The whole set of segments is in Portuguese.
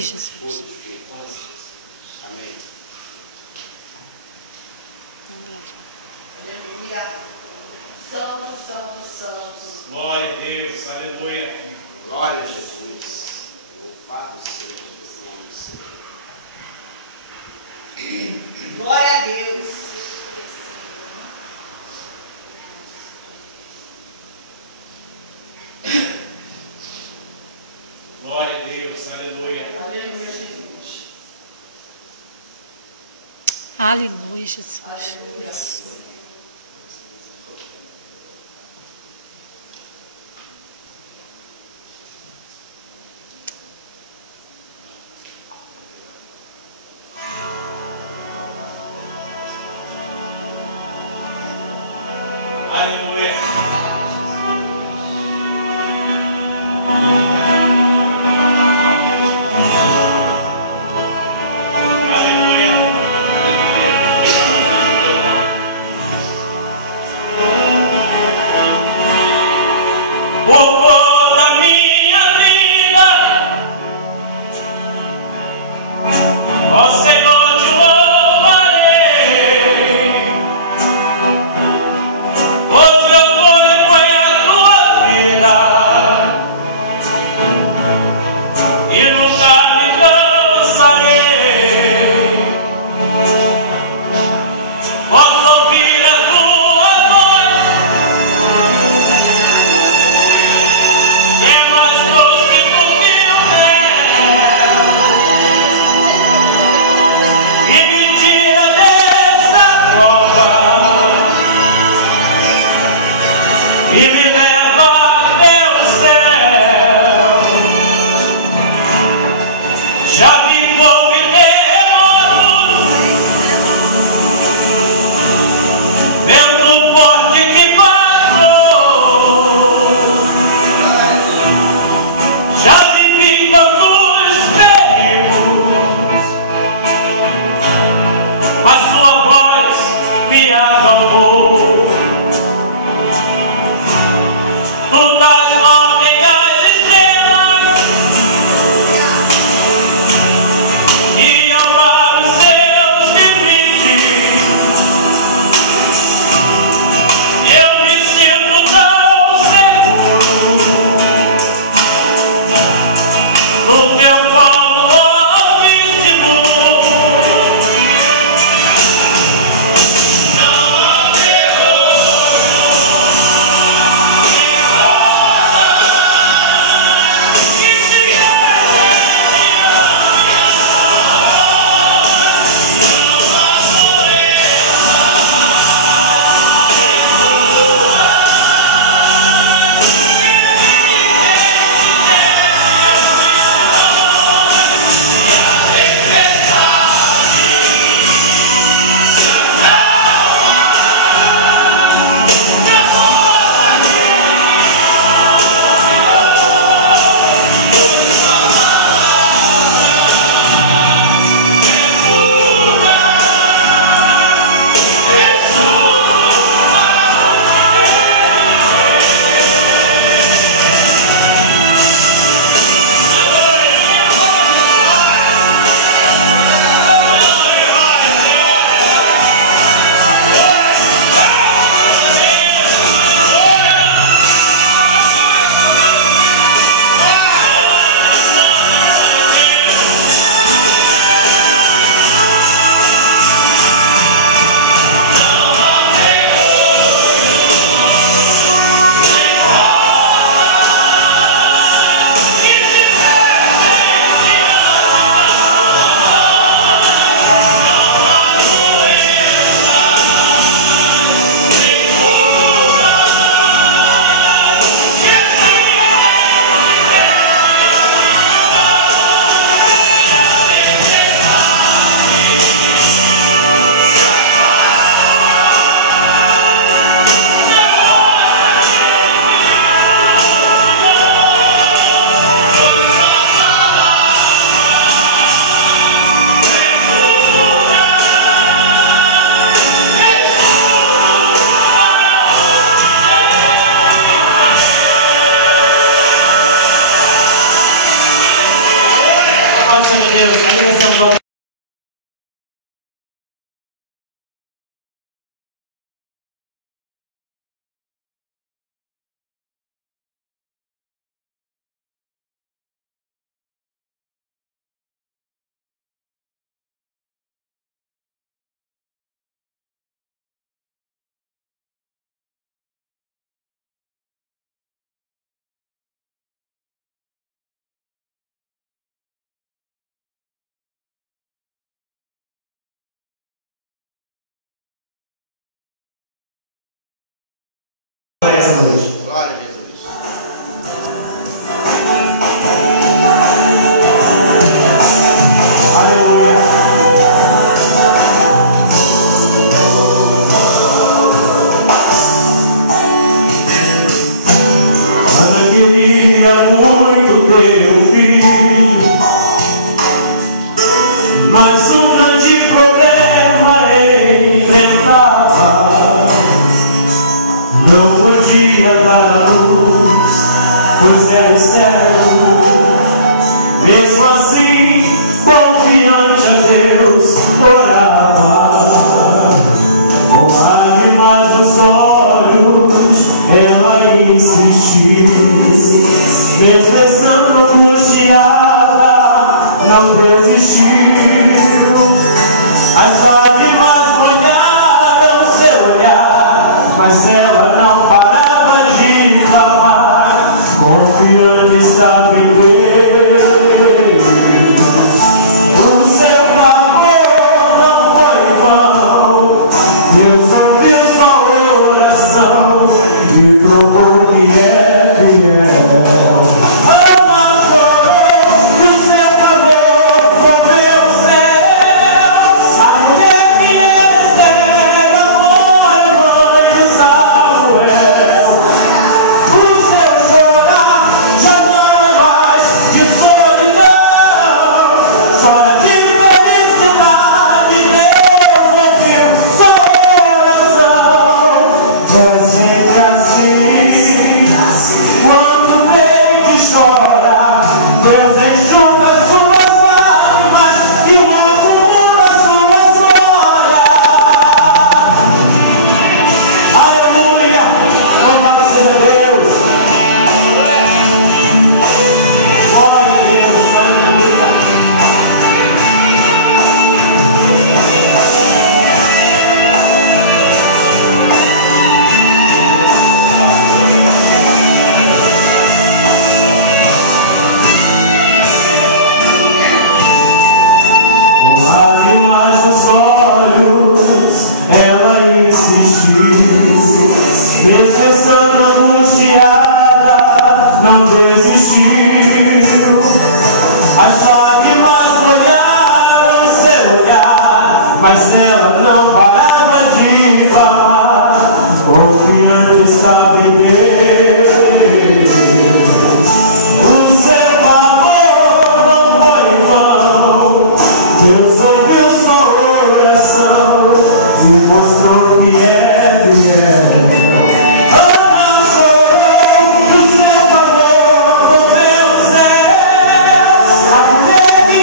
Aleluia, Jesus. Amém. Aleluia. Santo, santo, santo. Glória a Deus, aleluia. Glória a Jesus. Louvado seja Jesus. Glória a Deus. Glória a Deus, aleluia. Aleluia, Jesus. Aleluia, Jesus. Aleluia. essa noite. Glória a Jesus. Aleluia. Ana queria muito ter um filho, mas um grande problema enfrentava. Não podia dar a luz, pois era estéril. Mesmo assim, confiante a Deus, orava. Com lágrimas nos olhos, ela insistiu. Mesmo estando angustiada, não desistiu. As lágrimas molharam seu olhar, mas ela não parava de clamar, confiante estava em Deus. O seu clamor não foi em vão, Deus ouviu sua oração e provou que é fiel. Ana chorou e o seu clamor moveu o céu. A mulher que Esther amora, mãe de Samuel. O seu chorar já não é mais de solidão, chora de felicidade, Deus ouviu sua oração. É sempre assim, quando vem chora, Deus enxuga suas lágrimas e o mundo muda sua história. Aleluia, louvado seja Deus. Glória a Deus, aleluia. Com lágrimas nos olhos, ela insistiu. Mesmo estando angustiada, não desistiu. As lágrimas molharam seu olhar, mas ela não parava de clamar, confiante estava em Deus. O seu clamor não foi em vão, Deus ouviu sua oração e mostrou que é fiel. Ana chorou e o seu clamor moveu o céu. A mulher que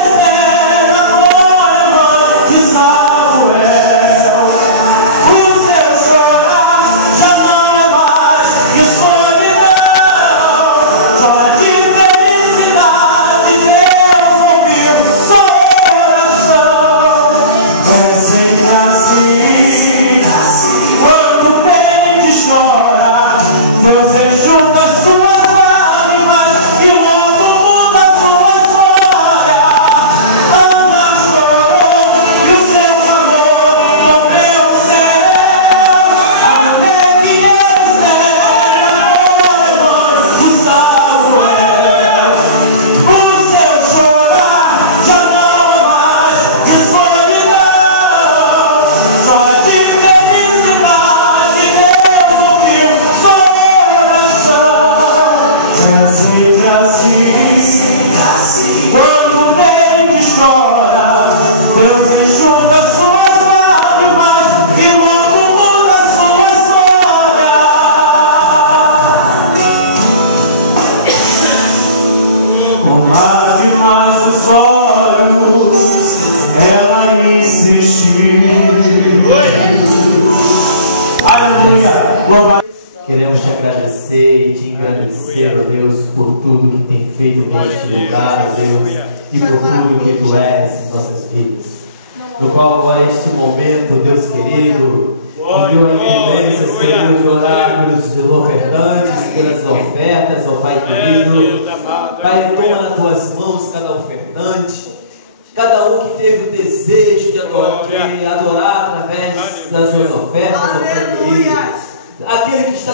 Esther amora, mãe de Samuel. O seu chorar já não é mais de solidão, chora de felicidade, Deus ouviu sua oração. É sempre assim, quando vem chora, Deus enxuga suas lágrimas e o mundo muda sua história. Ana chorou e o seu clamor moveu o céu. A mulher que Esther amora, mãe de Samuel. O seu chorar já não é mais de solidão, chora de felicidade, Deus ouviu sua oração. É sempre assim, quando vem chora, Deus enxuga suas lágrimas e o mundo muda sua história. Com lágrimas nos olhos, ela insistiu. Aleluia, louva. Queremos te agradecer e te agradecer, ó Deus, por tudo que tem feito neste lugar, ó Deus, e por tudo que tu és em nossas vidas. No qual agora, este momento, Deus querido, deu a incumbência, Senhor, de orar pelos ofertantes, pelas ofertas, ó Pai querido. Pai, toma nas tuas mãos cada ofertante, cada um que teve o desejo de adorar através das suas ofertas, ó Pai querido. Aquele que está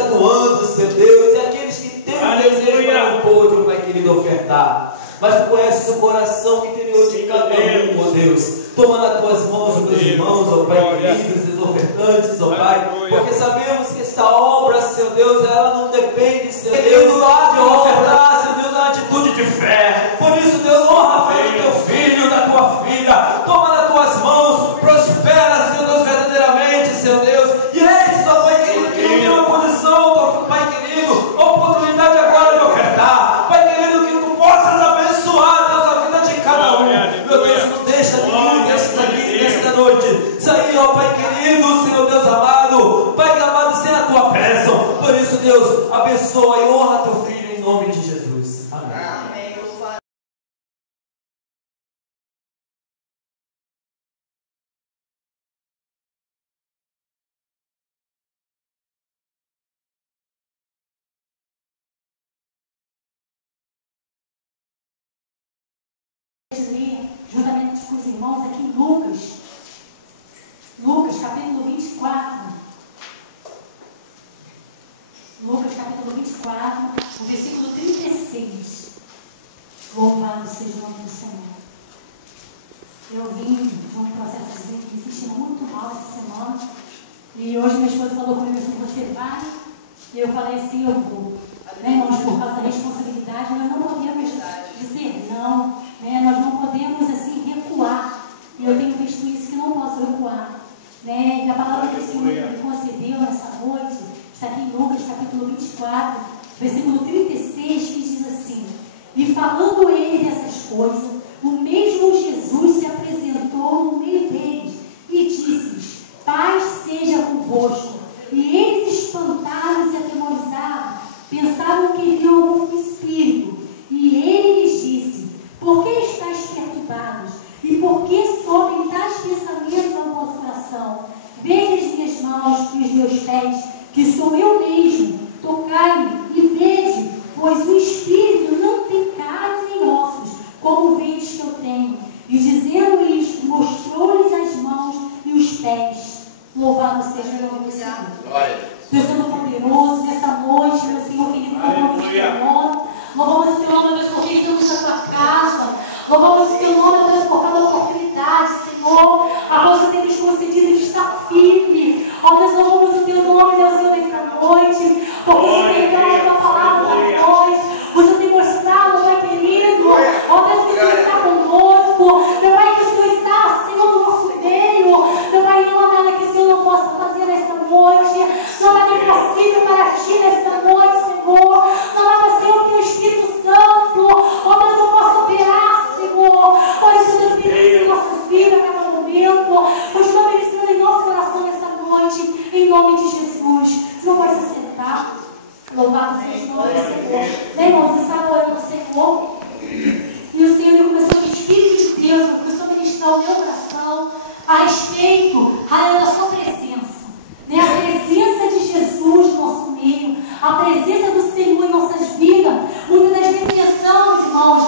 ofertar. Mas Tu conheces o coração interior de cada um, ó Deus. Toma nas Tuas mãos os meus irmãos, ó Pai queridos, os ofertantes, ó Pai. Porque sabemos que esta obra, Senhor Deus, ela não depende, Senhor Deus, de ofertar, Senhor Deus, na atitude de fé. Por isso, Deus, honra a fé do Teu filho, da Tua filha. Toma nas Tuas mãos, prospera, Senhor Deus, verdadeiramente, Senhor Deus. E esses, ó Pai querido, que não tem uma condição, Pai querido, oportunidade agora de ofertar. Pai querido, que Tu possas abençoar, Deus, a vida de cada um. Meu Deus, não deixa ninguém nesta noite sair, ó Pai querido, Senhor Deus amado, Pai amado, sem a Tua bênção. Por isso, Deus, abençoa e honra Teu filho em nome de Jesus. Amém. Amém. Ler juntamente com os irmãos aqui em Lucas capítulo 24. Lucas capítulo 24, o versículo 36. Louvado seja o nome do Senhor. Eu vim de um processo de me sentindo muito mal essa semana. E hoje minha esposa falou comigo assim: você vai? E eu falei assim: eu vou. Né, irmãos, por causa da responsabilidade, nós não podemos dizer não. Né, nós não podemos assim recuar. E eu tenho visto isso, que não posso recuar. Né, e a palavra que o Senhor me concedeu nessa noite está aqui em Lucas capítulo 24, versículo 36, que diz assim: e falando ele dessas coisas, o mesmo Jesus se apresentou no meio deles e disse-lhes: paz seja convosco. E eles, espantados e atemorizados, pensavam que viam um espírito. E ele lhes disse: por que estáis perturbados? E por que sobem tais pensamentos ao vosso coração? Veja as minhas mãos e os meus pés, que sou eu mesmo. Tocai-me e vejo, pois o espírito não tem carne nem ossos, como vedes que eu tenho. E dizendo isto, mostrou-lhes as mãos e os pés. Louvado seja o nome do Senhor. Deus Todo-Poderoso, nessa noite, meu Senhor querido, louvamos o Teu nome. Louvamos o Teu nome, Deus, porque estamos na Tua casa. Louvamos o Teu nome, Deus, por cada oportunidade, Senhor. A Deus tem nos concedido de estar firme. Ó Deus, louvamos o Teu nome, Deus, Senhor, nessa noite. Porque o Senhor tem dado a Tua palavra para nós. O Senhor tem mostrado, Pai querido. Ó Deus, que o Senhor está conosco. Meu Pai, que o Senhor está, Senhor, no nosso meio. Meu Pai, não há nada que o Senhor não possa fazer nesta noite. Não há nada impossível para Ti nesta noite, Senhor. Não há, Senhor, que o Espírito Santo, ó Deus, não possa operar, Senhor. Por isso, Deus, ministra em nossas vidas a cada momento. Continua ministrando em nosso coração nessa noite, em nome de Jesus. Você não pode se sentar. Louvado seja o nome do Senhor. Né, irmãos, você está orando ao Senhor. E o Senhor começou, o Espírito de Deus começou a ministrar o meu coração a respeito da sua presença. Né? A presença de Jesus no nosso meio, a presença do Senhor em nossas vidas. Muitas das vezes pensamos, irmãos,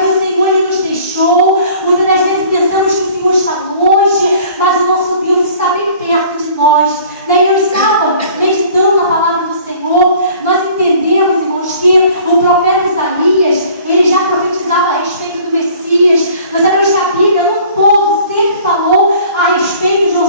que o Senhor Ele nos deixou. Muitas das vezes pensamos que o Senhor está longe, mas o nosso Deus está bem perto de nós. Daí eu estava meditando na palavra do Senhor. Nós entendemos, irmãos, que o profeta Isaías, ele já profetizava a respeito do Messias. Nós sabemos que a Bíblia, no todo, sempre falou a respeito de um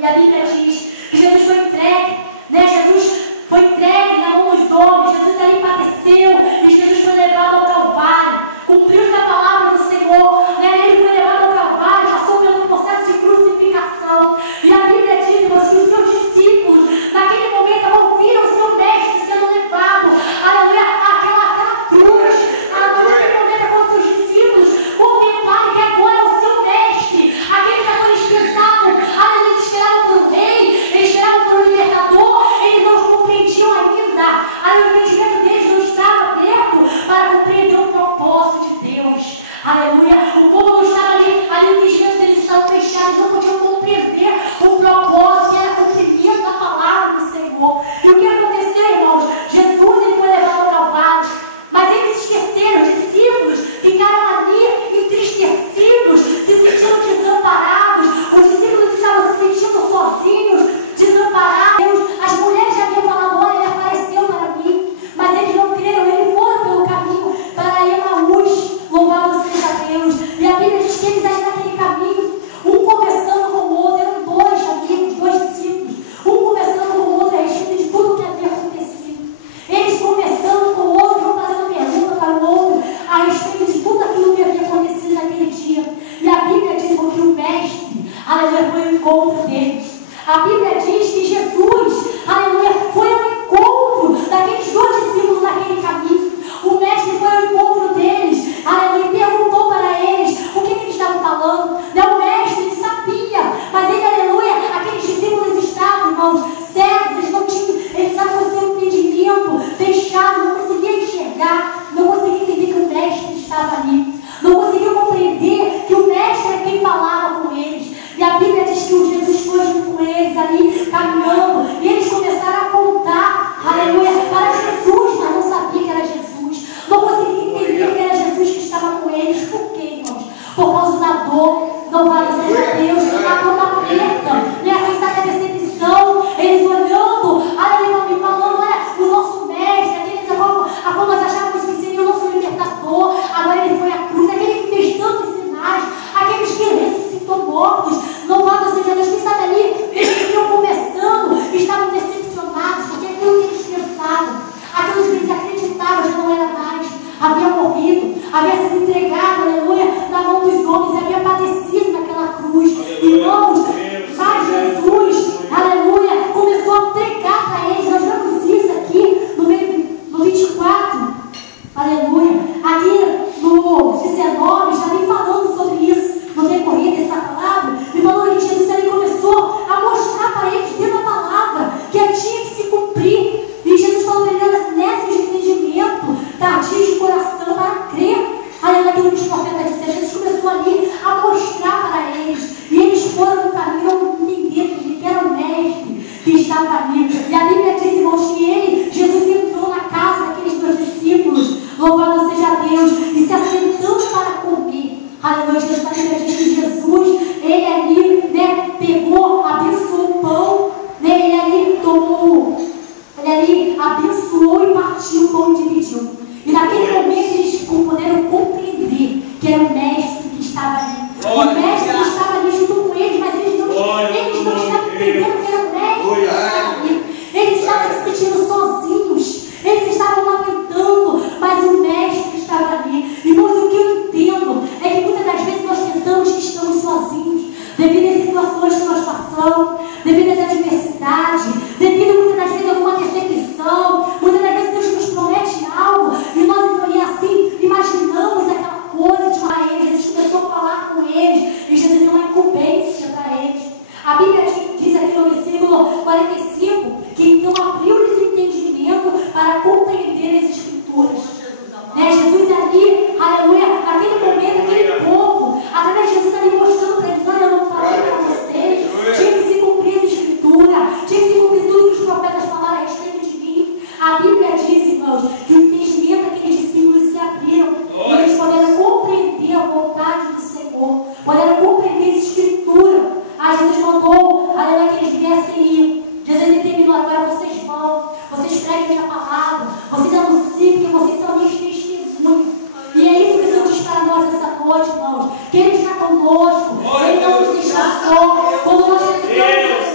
E a Bíblia diz que Jesus foi entregue, né? Jesus foi entregue na mão dos homens, Jesus ali padeceu e Jesus foi levado ao Calvário, cumpriu-se a palavra do Senhor, né? Ele foi levado ao Calvário, passou pelo processo de crucificação. E a Bíblia diz, irmãos, que os seus discípulos, naquele momento, ouviram o seu mestre sendo levado, aleluia, àquela cruz. Naquele momento, com seus discípulos, contemplaram que agora é o seu mestre, aquele que agora eles pensavam, aleluia, eles esperavam por um rei, eles esperavam por um libertador, eles não compreendiam ainda, o entendimento deles não estava aberto para compreender o propósito de Deus. Aleluia, o povo não estava ali, o entendimento deles estava fechado, eles não podiam compreender o propósito, que era cumprimento da palavra do Senhor. E o que aconteceu, irmãos? Jesus ele foi levado ao Calvário, mas eles se esqueceram, os discípulos ficaram ali entristecidos, se sentindo desamparados, os discípulos estavam se sentindo sozinhos, desamparados. As mulheres já haviam falado, olha, ele apareceu para mim, mas eles não creram, eles foram pelo caminho para Emaús, louvado seja Deus. E a Bíblia diz que eles aí naquele caminho, um conversando com o outro, eram dois amigos, dois discípulos, um conversando com o outro a respeito de tudo o que havia acontecido. Eles conversando com o outro, um fazendo pergunta para o outro a respeito de tudo aquilo que havia acontecido naquele dia. E a Bíblia diz que o mestre, aleluia, foi ao encontro deles. A Bíblia diz que Jesus, aleluia, foi ao encontro daqueles dois discípulos naquele caminho. O mestre foi ao encontro deles, aleluia, e perguntou para eles o que eles estavam falando. O mestre, ele sabia, mas ele, aleluia, aqueles discípulos estavam, irmãos, cegos, eles não tinham, eles estavam com o seu entendimento fechado, não conseguiam enxergar, não conseguiam entender que o mestre estava ali, não conseguiam compreender que o mestre é quem falava com eles. E a Bíblia diz que o Jesus foi junto com eles ali, caminhando, e eles começaram a contar, aleluia, para Jesus, mas não sabia que era Jesus, não conseguia entender que era Jesus que estava com eles. Por quê, irmãos? Por causa da dor, louvado seja Deus, a dor da perda, né? A questão da decepção, eles olhando, aleluia, me falando, olha, o nosso mestre, aquele a qual nós achávamos que seria o nosso libertador, agora ele foi à cruz, aquele que fez tantos sinais, aqueles que ressuscitou mortos, louvado seja Deus. Quem sabe ali, eles estavam conversando, estavam decepcionados, porque aquilo que eles pensavam, aquilo que eles acreditavam já não era mais, havia morrido, havia sido entregado, aleluia, na mão dos homens, havia padecido naquela cruz. Irmãos, mas Jesus, aleluia, começou a entregar para eles. Nós vemos isso aqui no 24, aleluia, aqui no 19, já vem falando sobre isso, no decorrer dessa palavra, e falando que Jesus ali começou a mostrar para eles, dentro da palavra, que tinha que se cumprir. E Jesus falou para eles, nesse de entendimento, tardio de coração, para crer, aleluia, naquilo que os profetas disseram. Jesus começou ali a mostrar para eles, e eles foram no caminho, não entenderam que era o mestre que estava ali. E a Bíblia diz, irmãos, que Jesus entrou na casa daqueles dois discípulos, louvado seja Deus, e se assentando para comer. Aleluia, Jesus, a Bíblia diz que Jesus, ele ali, né, pegou, abençoou o pão, né, ele ali tomou, ele ali abençoou e partiu o pão e dividiu. E naquele momento eles puderam compreender que era o mestre que estava ali. O mestre que estava ali junto com eles, mas eles não estavam entendendo que era o mestre que estava ali. Eles estavam se sentindo sozinhos, eles estavam lamentando, mas o mestre estava ali. Irmãos, o que eu entendo é que muitas das vezes nós pensamos que estamos sozinhos, devido às situações que nós passamos, devido às adversidades, devido muitas das vezes a alguma decepção. Muitas das vezes Deus nos promete algo e nós assim imaginamos aquela coisa de falar a eles. Jesus começou a falar com eles e Jesus deu uma incumbência para eles. A Bíblia diz aqui no versículo 45 que então abriu-lhes o entendimento para compreender as Escrituras. Jesus ali, aleluia, naquele momento, aquele povo, através de Jesus ali mostrando para eles, olha, eu não falei para vocês, tinha que se cumprir a Escritura, tinha que se cumprir tudo que os profetas falaram a respeito de mim. A Bíblia diz, irmãos, que o entendimento daqueles discípulos se abriram e eles puderam compreender a vontade do Senhor, puderam compreender a Escritura. Aí Jesus mandou, aleluia, que eles viessem ir. Jesus determinou, agora vocês vão, vocês preguem a palavra, vocês anunciem, porque vocês são minhas testemunhas. E é isso que o Senhor diz para nós nessa noite, irmãos, que Ele está conosco, Ele não nos deixa só. Quando nós recebemos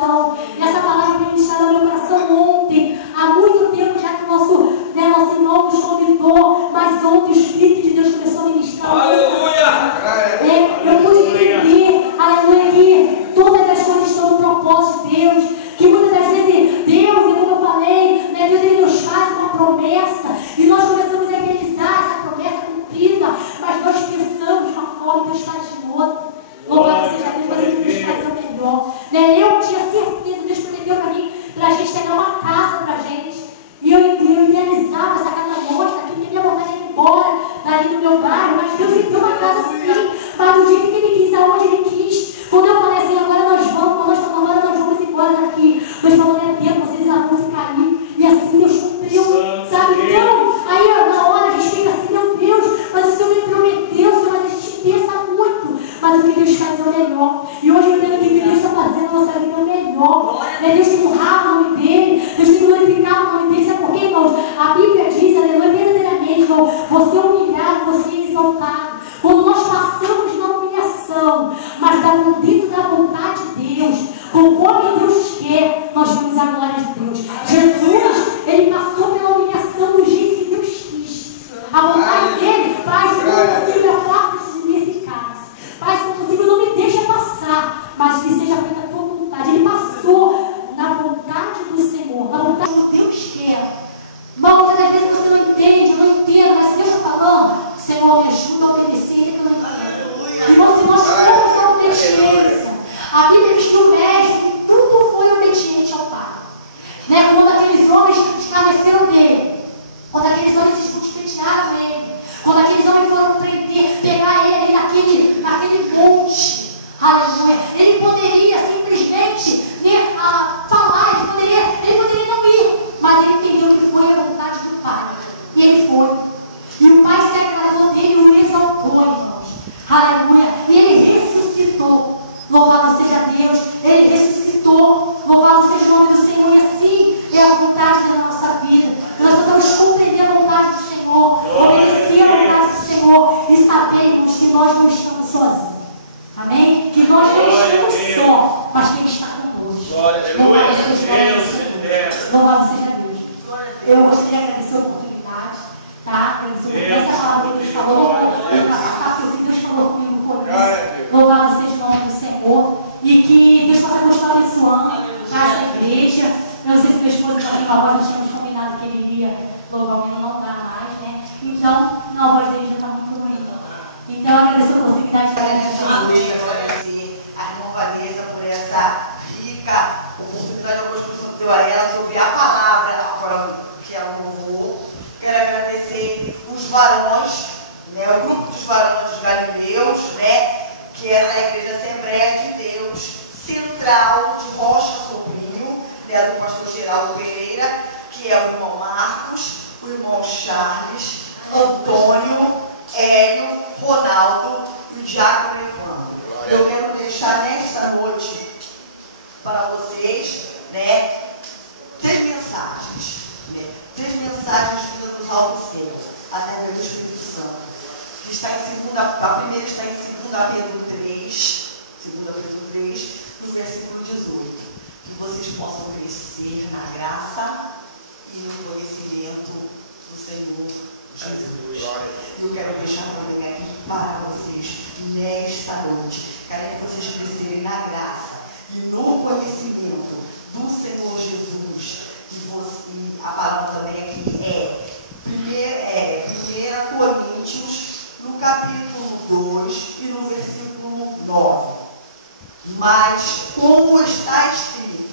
coração. E essa palavra foi ministrada no meu coração ontem. Há muito tempo já que o nosso irmão nos convidou, mas ontem o Espírito de Deus começou a ministrar. Eu pude entender, aleluia, que todas as coisas estão no propósito de Deus. Que muitas das vezes Deus, como eu falei, né, Deus ele nos faz uma promessa e nós começamos a realizar essa promessa cumprida, mas nós pensamos de uma forma e Deus faz de outra. Louvado seja Deus, mas ele nos faz a melhor. Né? Eu tinha certeza, Deus prometeu para mim, para a gente pegar uma casa para a gente. E eu idealizava essa casa mostra aqui, porque minha vontade era ir embora dali do meu bairro, mas Deus me deu uma casa assim, mas do jeito que ele quis, aonde ele quis. Quando eu falei assim, agora nós vamos embora daqui. Deus falou, não é tempo, vocês já vão ficar aí. E assim Deus cumpriu, sabe? Então, aí na hora a gente fica assim, meu Deus, mas o Senhor me prometeu, Senhor, mas a gente pensa muito. Mas o que Deus faz é o melhor. E hoje eu entendo que o que Deus está fazendo na nossa vida é o melhor. Deus tem que honrar o nome dele, Deus tem que glorificar o nome dele. Sabe por quê, irmãos? A Bíblia diz, aleluia, verdadeiramente, irmão, você é humilhado, você é exaltado. Quando nós passamos na humilhação, mas dentro da vontade de Deus, conforme Deus quer, nós vemos a glória de Deus. Jesus, ele passou pela humilhação do jeito que Deus quis. A vontade dele, Pai, se for possível, afasta-se de mim esse cálice. Pai, se for possível, não me deixa passar, mas que seja feita a tua vontade. Ele passou na vontade do Senhor, na vontade que Deus quer. Mas muitas das vezes você não entende, eu não entendo, mas se Deus está falando, Senhor, me ajuda a obedecer, ainda que eu não entendo. Irmão, se nós formos a obediência, a Bíblia diz que o mestre tudo foi obediente ao Pai. Né? Quando aqueles homens escarneceram dele, quando aqueles homens se esbofetearam nele, quando aqueles homens foram prender, pegar ele naquele monte, aleluia, ele poderia simplesmente falar, ele poderia não ir, mas ele entendeu que foi a vontade do Pai. E ele foi. E o Pai se agradou dele e o exaltou, irmãos. Aleluia. E ele ressuscitou. Louvado seja Deus. Ele ressuscitou. Louvado seja o nome do Senhor. E assim é a vontade da nossa vida. Nós precisamos compreender a vontade do Senhor. Obedecer a vontade do Senhor. E sabermos que nós não estamos sozinhos. Amém? Que nós não estamos só, mas que Ele está conosco. Louvado seja Deus. Louvado seja Deus. Eu gostaria de agradecer a oportunidade. Tá? Essa palavra que Deus falou, eu passar porque o que Deus falou comigo foi isso. Louvado seja o nome do Senhor. E que Deus possa continuar abençoando essa igreja. Eu não sei se meu esposo está aqui, a voz nós tínhamos combinado que ele iria louvar, mas não dá mais, né? Então, não, a voz dele já está muito ruim. Então, eu agradeço a oportunidade de agradecer a irmã Vanessa por essa rica oportunidade que Deus deu a ela sobre a palavra que ela louvou. Quero agradecer os varões, né, o grupo dos varões dos Galileus, né, que era a Igreja Assembleia de Deus Central de Rocha Sobrinho, né, do pastor Geraldo Pereira, que é o irmão Marcos, o irmão Charles, Antônio, Hélio, Ronaldo e o diácono Evandro. Eu quero deixar nesta noite para vocês, né, 3 mensagens. Três mensagens vindas ao céu, através do Espírito Santo. Que está em a primeira está em 2 Pedro 3, no versículo 18. Que vocês possam crescer na graça e no conhecimento do Senhor Jesus. Eu quero deixar também aqui para vocês, nesta noite. Quero que vocês crescerem na graça e no conhecimento do Senhor Jesus. E a palavra também aqui é 1 Coríntios, no capítulo 2 e no versículo 9. Mas como está escrito,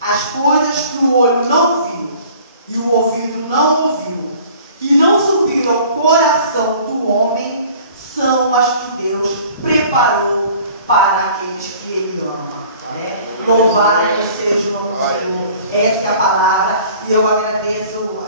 as coisas que o olho não viu e o ouvido não ouviu e não subiram ao coração do homem, são as que Deus preparou para aqueles que Ele ama. Louvado seja o nome do Senhor. Essa é a palavra. E eu agradeço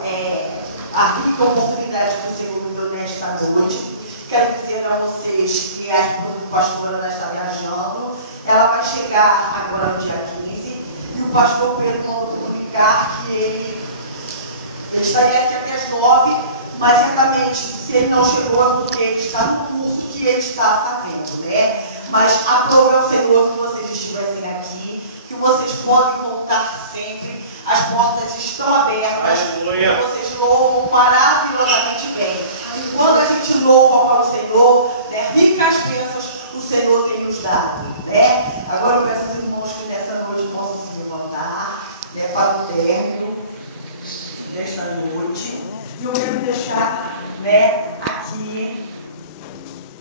a rica oportunidade que o Senhor me deu nesta noite. Quero dizer a vocês que a esposa do pastor Ana está viajando. Ela vai chegar agora no dia 15. E o pastor Pedro mandou comunicar que ele estaria aqui até as 9. Mas certamente, se ele não chegou, é porque ele está no curso que ele está fazendo, né? Mas aprove ao Senhor que vocês estivessem aqui, que vocês podem voltar sempre. As portas estão abertas. Aleluia. E vocês louvam maravilhosamente bem. E quando a gente louva para o Senhor, né, ricas bênçãos o Senhor tem nos dado. Né? Agora eu peço aos irmãos que nessa noite possam se levantar, né, para o término desta noite. E eu quero deixar, né, aqui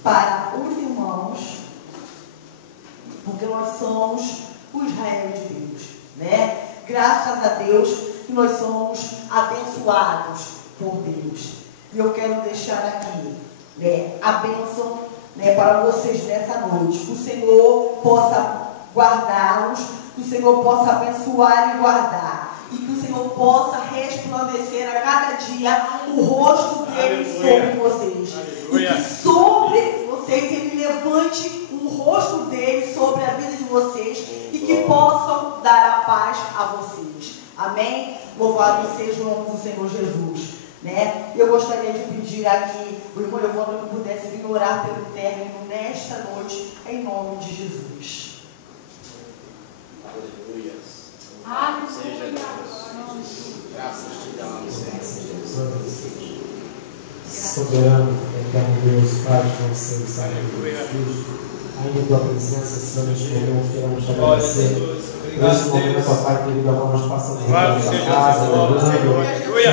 para os irmãos, porque nós somos o Israel de Deus, né? Graças a Deus que nós somos abençoados por Deus. E eu quero deixar aqui, né, a bênção, né, para vocês nessa noite. Que o Senhor possa guardá-los, que o Senhor possa abençoar e guardar. E que o Senhor possa resplandecer a cada dia o rosto dele sobre vocês. E que sobre vocês ele levante o rosto dele sobre a vida de vocês e que possam dar a paz a vocês. Amém? Louvado seja o nome do Senhor Jesus. Né? Eu gostaria de pedir aqui, o irmão Evandro que pudesse vir orar pelo término nesta noite, em nome de Jesus. Aleluia. Aleluia. Graças te damos, Soberano, eterno Deus, Pai, que você sabe do ainda em tua presença, Senhor, neste momento queremos te agradecer. Neste momento, ó Pai querido, agora nós passamos em nossa casa, adorando,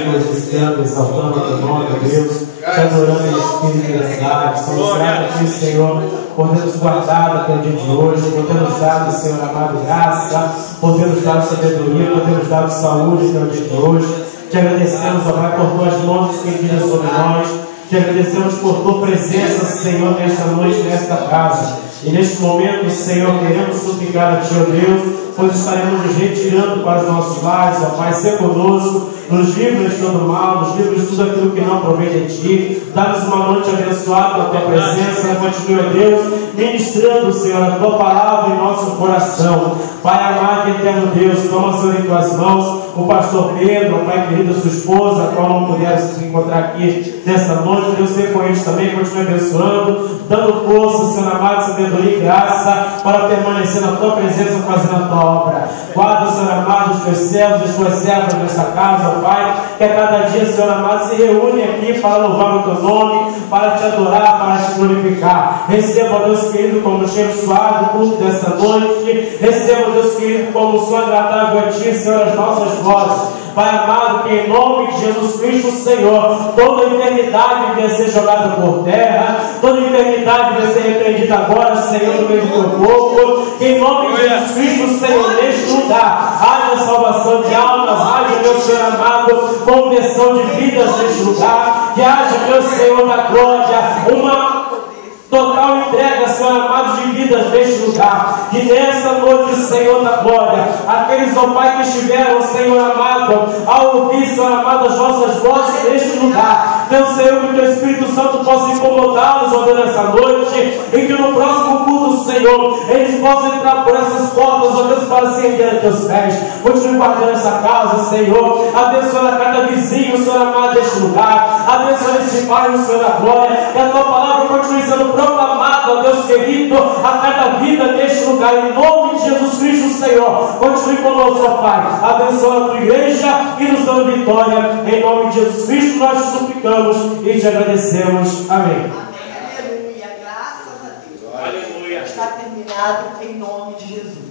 glorificando, exaltando o teu nome, ó Deus, te adorando em espírito e verdade. Somos gratos a ti, Senhor, por ter nos guardado até o dia de hoje, por ter nos dado, Senhor amado, graça, por ter nos dado sabedoria, por ter nos dado saúde até o dia de hoje. Te agradecemos, ó Pai, por tuas mãos estendidas sobre nós. Te agradecemos por tua presença, Senhor, nesta noite, nesta casa. E neste momento, Senhor, queremos suplicar a Ti, ó Deus, pois estaremos nos retirando para os nossos lares, ó Pai, ser conosco, nos livra de todo mal, nos livra de tudo aquilo que não provém de Ti. Dá-nos uma noite abençoada na Tua presença, continue, ó Deus, ministrando, Senhor, a Tua palavra em nosso coração. Pai amado e eterno Deus, toma, Senhor, em Tuas mãos o pastor Pedro, Pai querido, sua esposa, a qual não puderam se encontrar aqui nessa noite. Deus seja com eles também, continue abençoando, dando força, Senhor amado, sabedoria e graça para permanecer na Tua presença, fazendo a Tua obra. Guarda, Senhor amado, os Teus servos, as Tuas servas nesta casa, ó Pai, que a cada dia, Senhor amado, se reúne aqui para louvar o Teu nome, para Te adorar, para Te glorificar. Receba, Deus querido, como cheiro suave o culto desta noite. Receba, Deus querido, como som agradável a Ti, Senhor, as nossas vozes. Pai amado, que em nome de Jesus Cristo, Senhor, toda enfermidade venha ser jogada por terra, toda enfermidade venha ser repreendida agora, Senhor, no meio do Teu povo. Que em nome de Jesus Cristo, Senhor, neste lugar haja salvação de almas, haja, meu Senhor amado, conversão de vidas neste lugar, que haja, meu Senhor da glória, uma total entrega, Senhor amado, de vidas neste lugar. Que nessa noite, Senhor da glória, aqueles, ó Pai, que estiveram, Senhor amado, ao ouvir, Senhor amado, as nossas vozes neste lugar, Deus, Senhor, que o Teu Espírito Santo possa incomodá-los, ó Deus, nessa noite, e que no próximo culto, Senhor, eles possam entrar por essas portas, ó Deus, para se render a Teus pés. Continue guardando essa casa, Senhor, abençoa a cada vizinho, Senhor amado, deste lugar, abençoa esse bairro, Senhor da glória, que a Tua palavra continue sendo proclamada, ó Deus querido, a cada vida neste lugar, em nome de Jesus Cristo, Senhor. Continue conosco, ó Pai, abençoa a Tua igreja e nos dando vitória, em nome de Jesus Cristo nós te suplicamos e te agradecemos. Amém. Amém. Aleluia. Graças a Deus. Aleluia. Está terminado em nome de Jesus.